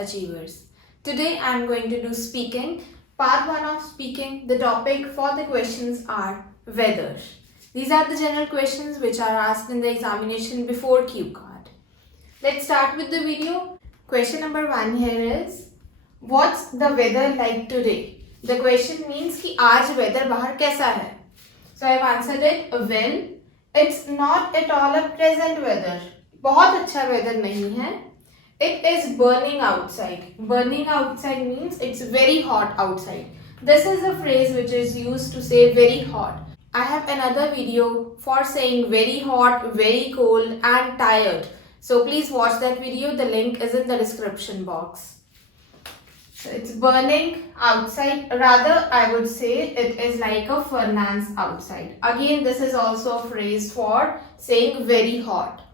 Achievers. Today I am going to do speaking. Part 1 of speaking. The topic for the questions are weather. These are the general questions which are asked in the examination before cue card. Let's start with the video. Question number 1 here is, what's the weather like today? The question means कि आज weather बाहर कैसा है? So I have answered it when. It's not at all a pleasant weather. बहुत अच्छा weather नहीं है. It is burning outside. Burning outside means it's very hot outside. This is a phrase which is used to say very hot. I have another video for saying very hot, very cold and tired. So please watch that video. The link is in the description box. So it's burning outside. Rather, I would say it is like a furnace outside. Again, this is also a phrase for saying very hot.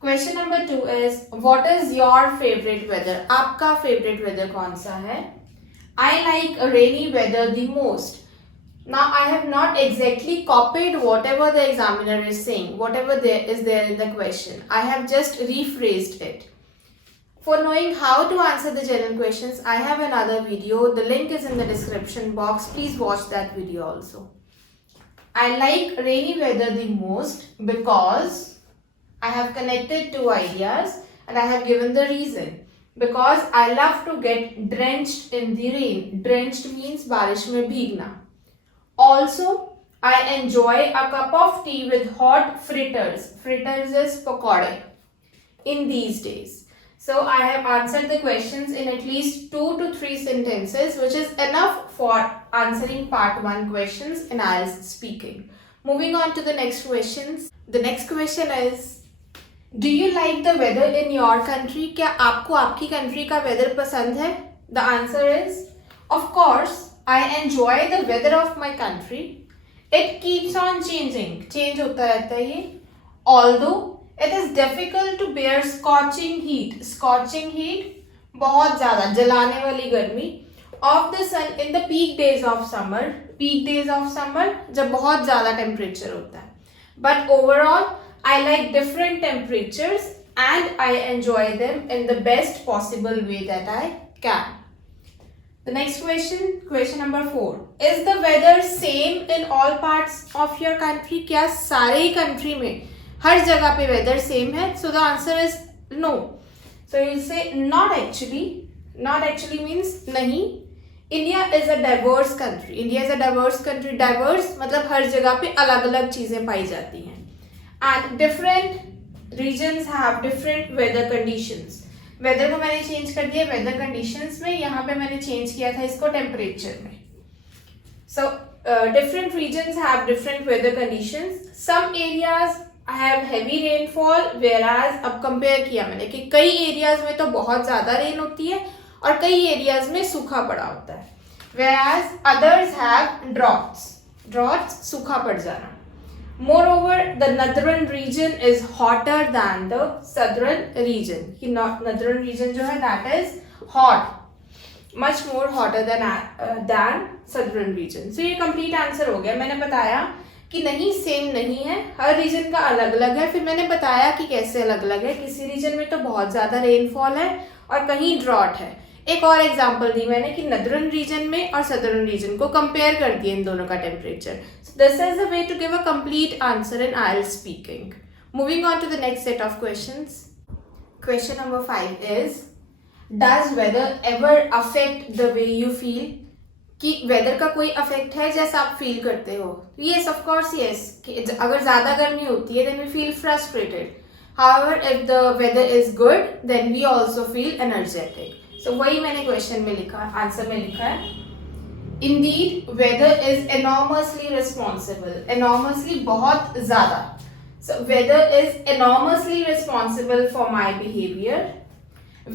Question number 2 is, what is your favorite weather? आपका favorite weather कौन सा है? I like rainy weather the most. Now I have not exactly copied whatever the examiner is saying, whatever there is there in the question. I have just rephrased it. For knowing how to answer the general questions, I have another video. The link is in the description box. Please watch that video also. I like rainy weather the most because I have connected two ideas and I have given the reason. Because I love to get drenched in the rain. Drenched means बारिश में भीगना. Also, I enjoy a cup of tea with hot fritters. Fritters is pakode in these days. So I have answered the questions in at least 2 to 3 sentences, which is enough for answering part 1 questions in IELTS speaking. Moving on to the next questions. The next question is, do you like the weather in your country? क्या आपको आपकी country का weather पसंद है? The answer is, of course, I enjoy the weather of my country. It keeps on changing. Change होता रहता है ये. Although it is difficult to bear scorching heat. Scorching heat, बहुत ज़्यादा जलाने वाली गर्मी of the sun in the peak days of summer. Peak days of summer जब बहुत ज़्यादा temperature होता है. But overall, I like different temperatures and I enjoy them in the best possible way that I can. The next question, question number 4. Is the weather same in all parts of your country? क्या सारे ही country में हर जगह पे weather same है? So the answer is no. So you say not actually. Not actually means नहीं. India is a diverse country. India is a diverse country. Diverse मतलब हर जगह पे अलग अलग चीजें पाई जाती हैं. And different regions have different weather conditions. Weather को मैंने change कर दिया weather conditions में. यहाँ पे मैंने change किया था इसको temperature में. So different regions have different weather conditions. Some areas have heavy rainfall, whereas अब compare किया मैंने कि कई areas में तो बहुत ज़्यादा rain होती है और कई areas में सूखा पड़ा होता है. Whereas others have droughts. Droughts सूखा पड़ जाना. Moreover, the northern region is hotter than the southern region. कि northern region जो है that is hot, much more hotter than southern region. So ये complete answer हो गया. मैंने बताया कि नहीं same नहीं है, हर region का अलग अलग है. फिर मैंने बताया कि कैसे अलग अलग है. किसी region में तो बहुत ज़्यादा rainfall है और कहीं drought है. एक और एग्जाम्पल दी मैंने कि नदरन रीजन में और सदर्न रीजन को कंपेयर कर दिया इन दोनों का temperature. So this is a way to give a complete answer in IELTS speaking. Moving on to the next set of questions. Question number 5 is, does weather ever affect the way you feel? कि weather का कोई affect है जैसा आप feel करते हो? Yes, of course yes. अगर ज़्यादा गर्मी होती है then we feel frustrated. However if the weather is good then we also feel energetic. So वही मैंने क्वेश्चन में लिखा, आंसर में लिखा है. Indeed, weather is enormously responsible. Enormously बहुत ज़्यादा. So weather is enormously responsible for my behavior.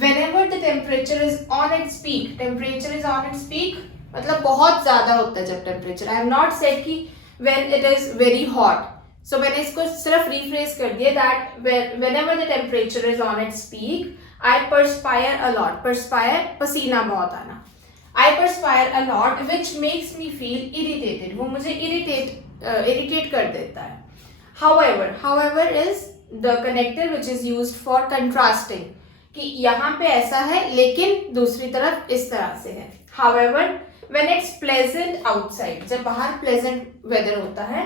Whenever the temperature is on its peak, temperature is on its peak मतलब बहुत ज़्यादा होता है जब temperature. I have not said कि when it is very hot. So मैंने इसको सिर्फ rephrase कर दिया that whenever the temperature is on its peak, I perspire a lot. Perspire पसीना बहुत आना. I perspire a lot, which makes me feel irritated. वो मुझे irritate कर देता है. However is the connector which is used for contrasting. कि यहाँ पे ऐसा है लेकिन दूसरी तरफ इस तरह से है. However, when it's pleasant outside, जब बाहर pleasant weather होता है,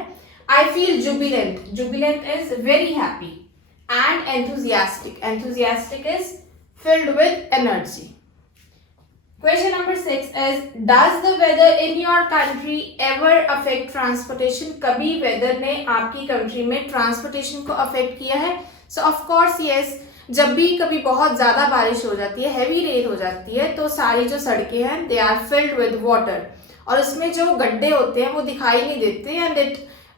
I feel jubilant. Jubilant is very happy and enthusiastic. Enthusiastic is filled with energy. Question number 6 is, does the weather in your country ever affect transportation? कभी weather ने आपकी country में transportation को affect किया है? So of course yes. जब भी कभी बहुत ज़्यादा बारिश हो जाती है, हैवी रेन हो जाती है, तो सारी जो सड़कें हैं they are filled with water और उसमें जो गड्ढे होते हैं वो दिखाई नहीं देते एंड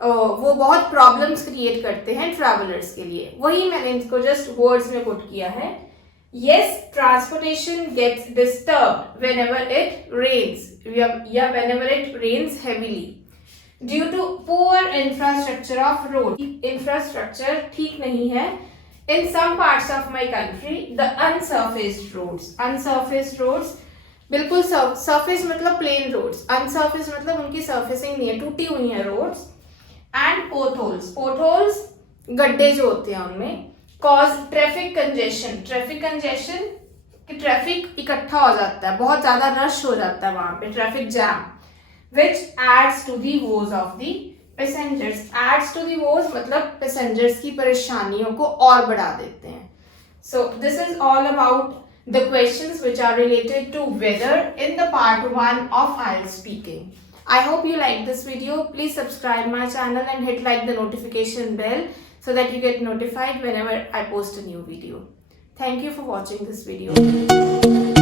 वो बहुत प्रॉब्लम्स क्रिएट करते हैं ट्रैवलर्स के लिए. वही मैंने इसको जस्ट वर्ड्स में पुट किया है. Yes, transportation gets disturbed whenever it rains. Whenever it rains heavily due to poor infrastructure of road. Infrastructure ठीक नहीं है. In some parts of my country, the unsurfaced roads, बिल्कुल surface मतलब plain roads, unsurfaced मतलब उनकी surfacing नहीं है, टूटी हुई है roads, and potholes गड्ढे जो होते हैं उनमें cause traffic congestion कि ट्रैफिक इकट्ठा हो जाता है, बहुत ज्यादा रश हो जाता है वहां पे, traffic jam, which adds to the woes of the passengers. Adds to the woes मतलब पैसेंजर्स की परेशानियों को और बढ़ा देते हैं. So this is all about the questions which are related to weather in the part 1 of IELTS speaking. I hope you like this video. Please subscribe my channel and hit like the notification bell so that you get notified whenever I post a new video. Thank you for watching this video.